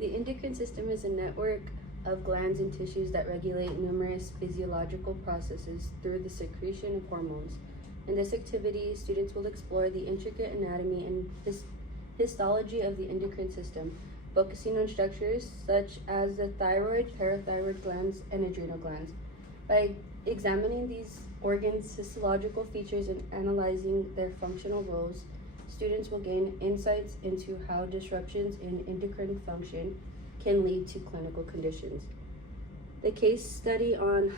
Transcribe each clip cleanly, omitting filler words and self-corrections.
The endocrine system is a network of glands and tissues that regulate numerous physiological processes through the secretion of hormones. In this activity, students will explore the intricate anatomy and histology of the endocrine system, focusing on structures such as the thyroid, parathyroid glands, and adrenal glands. By examining these organs' histological features and analyzing their functional roles, students will gain insights into how disruptions in endocrine function can lead to clinical conditions. The case study on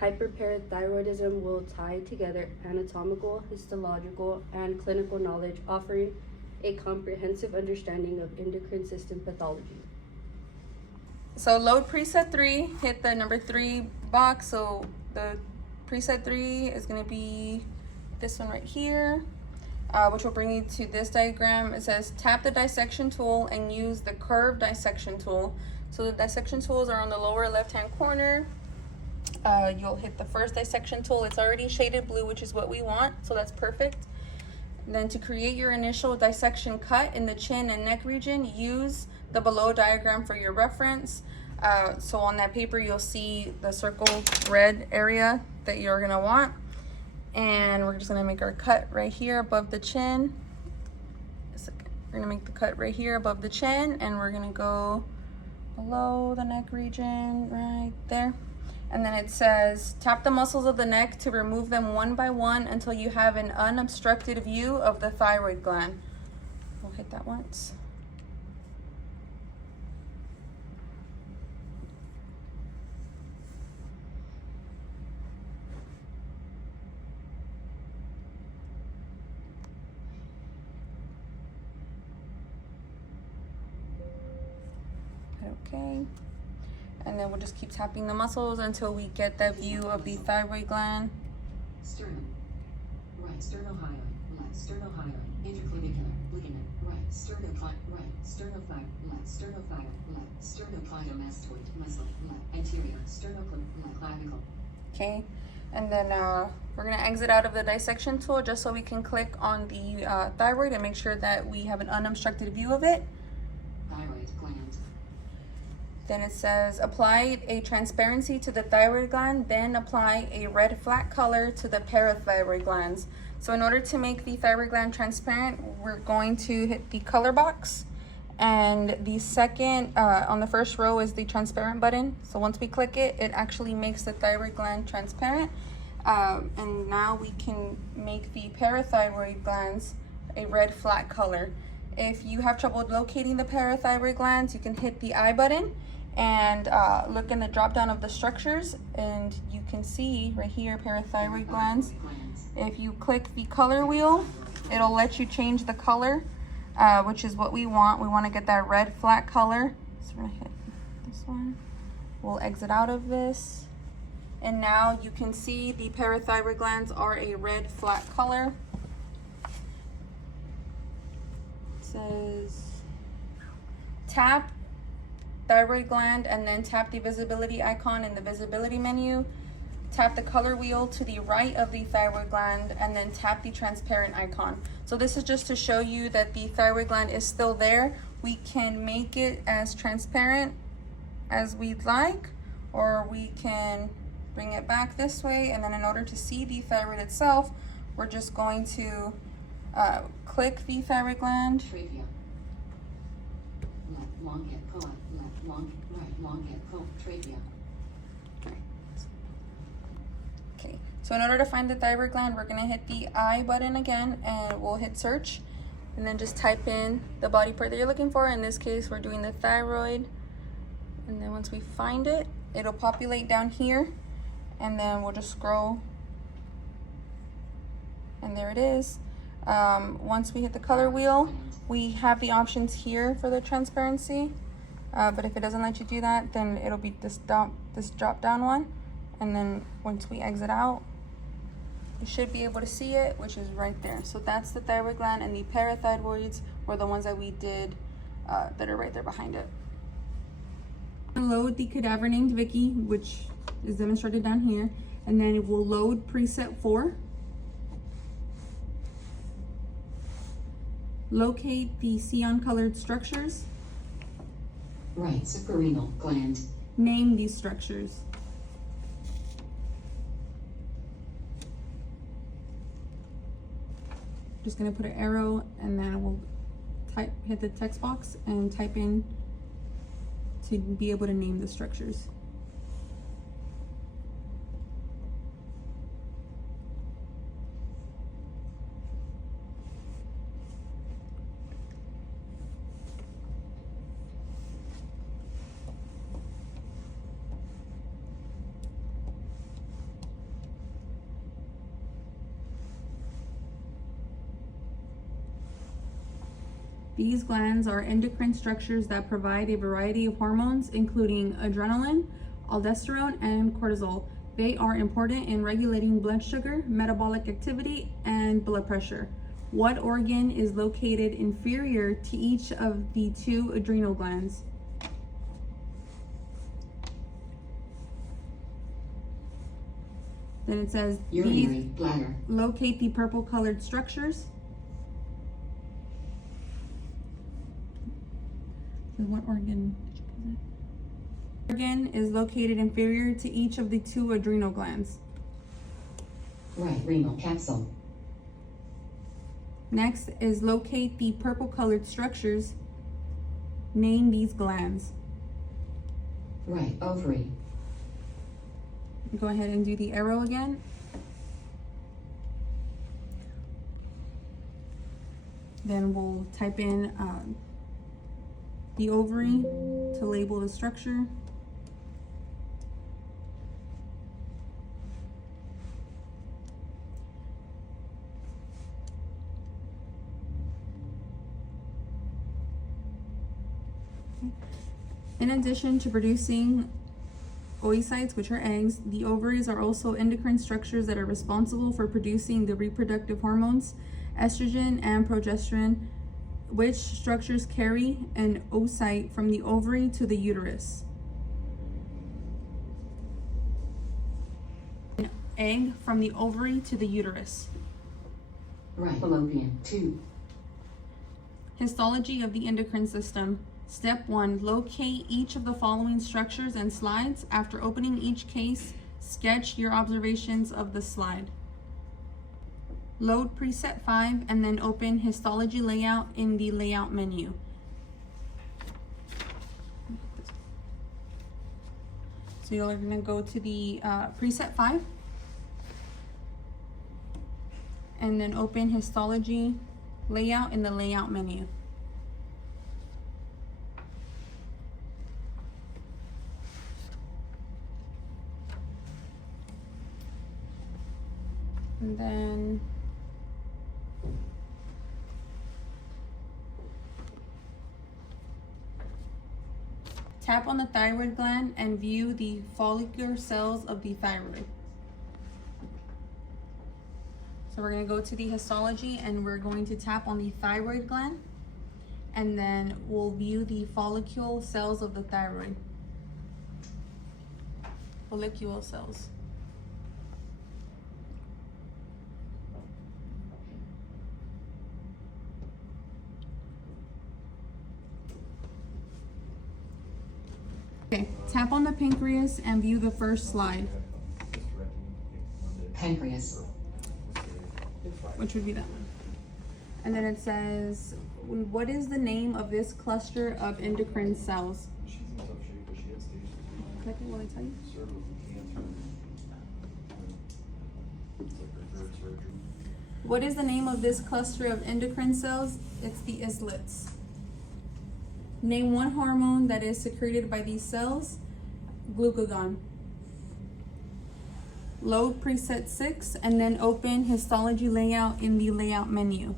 hyperparathyroidism will tie together anatomical, histological, and clinical knowledge, offering a comprehensive understanding of endocrine system pathology. So load preset 3, hit the number 3 box. So the preset 3 is going to be this one right here, which will bring you to this diagram. It says tap the dissection tool and use the curved dissection tool. So the dissection tools are on the lower left hand corner. You'll hit the first dissection tool. It's already shaded blue, which is what we want, so that's perfect. Then to create your initial dissection cut in the chin and neck region, use the below diagram for your reference. So on that paper, you'll see the circle red area that you're gonna want. And we're just gonna make our cut right here above the chin. We're gonna make the cut right here above the chin, and we're gonna go below the neck region right there. And then it says, tap the muscles of the neck to remove them one by one until you have an unobstructed view of the thyroid gland. We'll hit that once. Okay. And then we'll just keep tapping the muscles until we get that view of the thyroid gland. Sternum, right sternohyoid, left sternohyoid, interclavicular, ligament, right sternocleidomastoid, right sternothyroid, left sternothyroid, left sternocleidomastoid muscle, left anterior sternoclavicle. Okay, and then we're gonna exit out of the dissection tool just so we can click on the thyroid and make sure that we have an unobstructed view of it. Thyroid gland. Then it says apply a transparency to the thyroid gland, then apply a red flat color to the parathyroid glands. So in order to make the thyroid gland transparent, we're going to hit the color box. And the second, on the first row is the transparent button. So once we click it, it actually makes the thyroid gland transparent. And now we can make the parathyroid glands a red flat color. If you have trouble locating the parathyroid glands, you can hit the I button and look in the drop down of the structures, and you can see right here parathyroid glands. If you click the color wheel, it'll let you change the color, which is what we want. We want to get that red flat color. So we're gonna hit this one. We'll exit out of this, and now you can see the parathyroid glands are a red flat color. It says tap thyroid gland and then tap the visibility icon in the visibility menu. Tap the color wheel to the right of the thyroid gland and then tap the transparent icon. So this is just to show you that the thyroid gland is still there. We can make it as transparent as we'd like, or we can bring it back this way, and then in order to see the thyroid itself, we're just going to click the thyroid gland. Trachea. Left long head colon, left long, right long head colon, trachea. Okay, so in order to find the thyroid gland, we're gonna hit the I button again, and we'll hit search, and then just type in the body part that you're looking for. In this case, we're doing the thyroid, and then once we find it, it'll populate down here, and then we'll just scroll, and there it is. Once we hit the color wheel, we have the options here for the transparency, but if it doesn't let you do that, then it'll be this drop down one, and then once we exit out, you should be able to see it, which is right there. So that's the thyroid gland, and the parathyroids were the ones that we did that are right there behind it. Load the cadaver named Vicky, which is demonstrated down here, and then it will load preset 4. Locate the cyan colored structures. Right suprarenal gland. Name these structures. Just gonna put an arrow and then we'll hit the text box and type in to be able to name the structures. These glands are endocrine structures that provide a variety of hormones, including adrenaline, aldosterone, and cortisol. They are important in regulating blood sugar, metabolic activity, and blood pressure. What organ is located inferior to each of the two adrenal glands? Then it says, Urinary bladder. locate the purple colored structures. What organ did you put? Organ is located inferior to each of the two adrenal glands. Right renal capsule. Next is locate the purple colored structures. Name these glands. Right ovary. Go ahead and do the arrow again. Then we'll type in the ovary to label the structure. In addition to producing oocytes, which are eggs, the ovaries are also endocrine structures that are responsible for producing the reproductive hormones, estrogen and progesterone, which structures carry an oocyte from the ovary to the uterus. An egg from the ovary to the uterus. Right fallopian tube. Histology of the endocrine system. Step 1, locate each of the following structures and slides. After opening each case, sketch your observations of the slide. Load preset 5 and then open histology layout in the layout menu. So you're gonna go to the preset 5 and then open histology layout in the layout menu. And then tap on the thyroid gland and view the follicular cells of the thyroid. So we're going to go to the histology and we're going to tap on the thyroid gland and then we'll view the follicle cells of the thyroid. Follicular cells. Okay, tap on the pancreas and view the first slide, Pancreas. which would be that one. And then it says, what is the name of this cluster of endocrine cells? Second, will I tell you? What is the name of this cluster of endocrine cells? It's the islets. Name one hormone that is secreted by these cells. Glucagon. Load preset 6 and then open histology layout in the layout menu.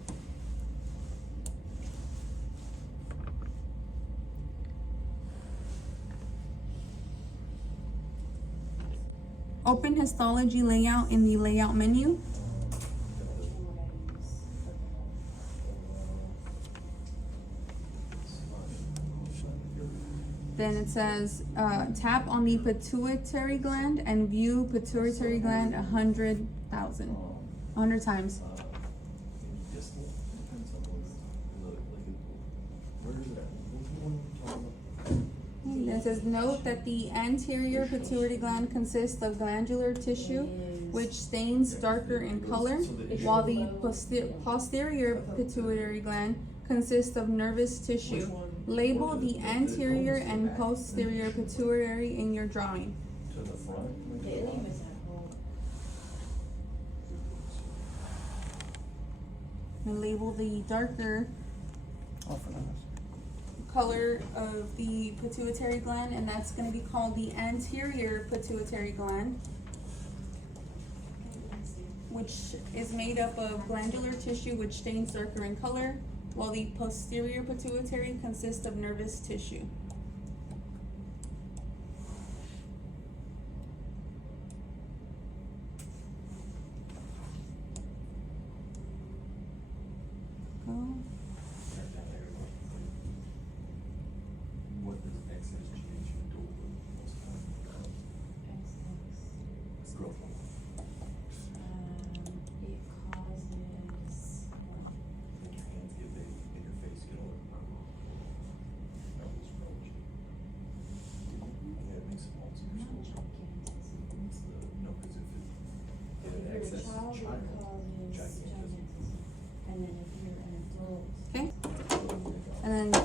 Open histology layout in the layout menu. Then it says, tap on the pituitary gland and view pituitary gland 100 times. it says, note that the anterior pituitary gland consists of glandular tissue, which stains darker in color, while the posterior pituitary gland consists of nervous tissue. Label the anterior and posterior pituitary in your drawing. To the front. And label the darker color of the pituitary gland, and that's going to be called the anterior pituitary gland, which is made up of glandular tissue which stains darker in color, while the posterior pituitary consists of nervous tissue. What does XSGH do? Growth hormone. It causes. Like your hands get big and your face get old. That was wrong. Yeah, it makes it all no, because if If it you're a excess child, it causes gigantism. gigantism. And then if you're an adult. Okay? And then